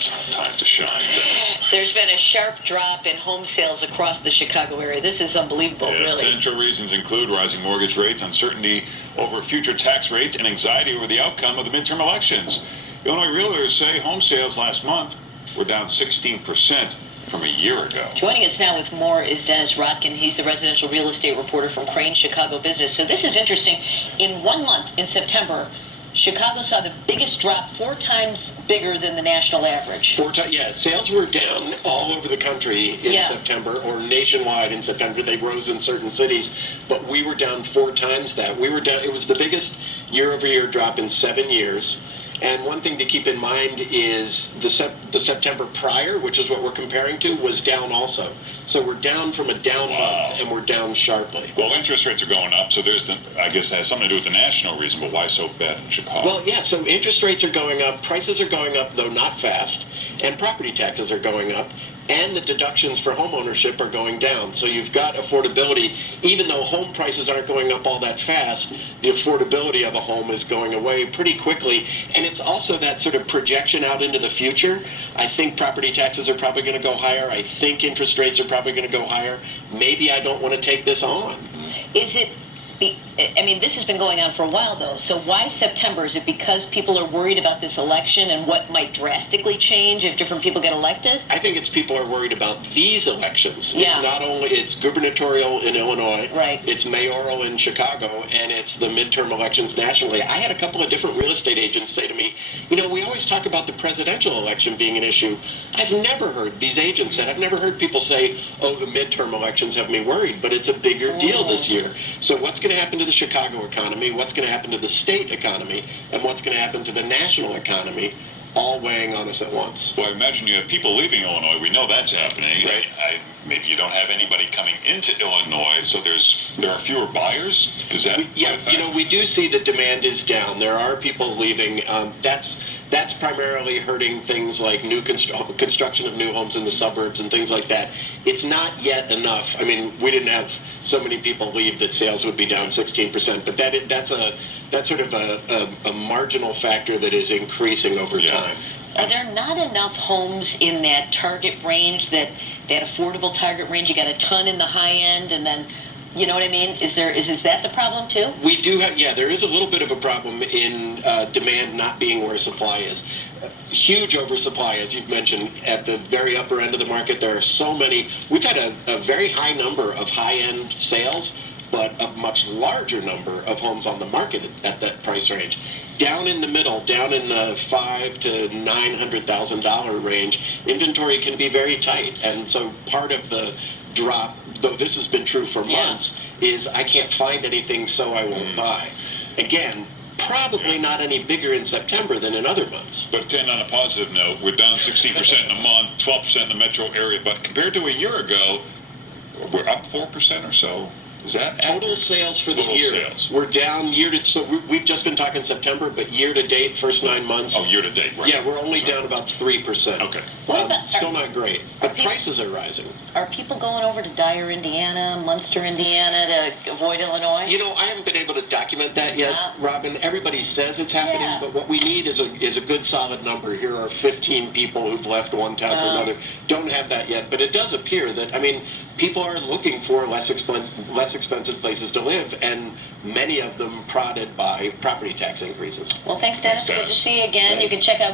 time to shine, Dennis. There's been a sharp drop in home sales across the Chicago area. This is unbelievable, really. Potential reasons include rising mortgage rates, uncertainty over future tax rates, and anxiety over the outcome of the midterm elections. Illinois realtors say home sales last month were down 16% from a year ago. Joining us now with more is Dennis Rotkin. He's the residential real estate reporter from Crane Chicago Business. So this is interesting. In 1 month, in September, Chicago saw the biggest drop, 4 times bigger than the national average. 4 times, yeah. Sales were down all over the country in September, or nationwide in September. They rose in certain cities, but we were down 4 times that. We were down. It was the biggest year-over-year drop in 7 years. And one thing to keep in mind is the September prior, which is what we're comparing to, was down also. So we're down from a down month, and we're down sharply. Well, interest rates are going up, so I guess that has something to do with the national reason, but why so bad in Chicago? Well, yeah, so interest rates are going up, prices are going up, though not fast, and property taxes are going up, and the deductions for home ownership are going down. So you've got affordability. Even though home prices aren't going up all that fast, the affordability of a home is going away pretty quickly. And it's also that sort of projection out into the future. I think property taxes are probably going to go higher. I think interest rates are probably going to go higher. Maybe I don't want to take this on. Is it... I mean, this has been going on for a while, though. So why September? Is it because people are worried about this election and what might drastically change if different people get elected? I think it's people are worried about these elections. Yeah. It's not only, it's gubernatorial in Illinois, right. It's mayoral in Chicago, and it's the midterm elections nationally. I had a couple of different real estate agents say to me, you know, we always talk about the presidential election being an issue. I've never heard, these agents said, I've never heard people say, oh, the midterm elections have me worried, but it's a bigger deal this year. So what's going to happen to the Chicago economy, what's going to happen to the state economy, and what's going to happen to the national economy, all weighing on us at once. Well, I imagine you have people leaving Illinois. We know that's happening. Right. Maybe you don't have anybody coming into Illinois, so there are fewer buyers? Is that we do see the demand is down. There are people leaving. That's primarily hurting things like new construction of new homes in the suburbs and things like that. It's not yet enough. I mean, we didn't have so many people leave that sales would be down 16%, but that's sort of a marginal factor that is increasing over time. Are there not enough homes in that target range, that affordable target range? You got a ton in the high end, and then, you know what I mean? Is that the problem too? We do have, there is a little bit of a problem in demand not being where supply is. Huge oversupply, as you've mentioned, at the very upper end of the market. There are so many. We've had a very high number of high-end sales, but a much larger number of homes on the market at that price range. Down in the middle, down in the $500,000 to $900,000 range, inventory can be very tight, and so part of the drop, though this has been true for months, is I can't find anything, so I won't buy. Again, probably not any bigger in September than in other months. But on a positive note, we're down 16% in a month, 12% in the metro area, but compared to a year ago, we're up 4% or so. Is that total sales for the year? Sales. We're down so we've just been talking September, but year to date, first 9 months. Oh, year to date, right. Yeah, we're only down about 3%. Okay. Still not great, but prices are rising. Are people going over to Dyer, Indiana, Munster, Indiana to avoid Illinois? You know, I haven't been able to document that yet, Robin. Everybody says it's happening, but what we need is a good solid number. Here are 15 people who've left one town for another. Don't have that yet, but it does appear that, I mean, people are looking for less expensive places to live, and many of them prodded by property tax increases. Well, thanks, Dennis. Good to see you again. Thanks. You can check out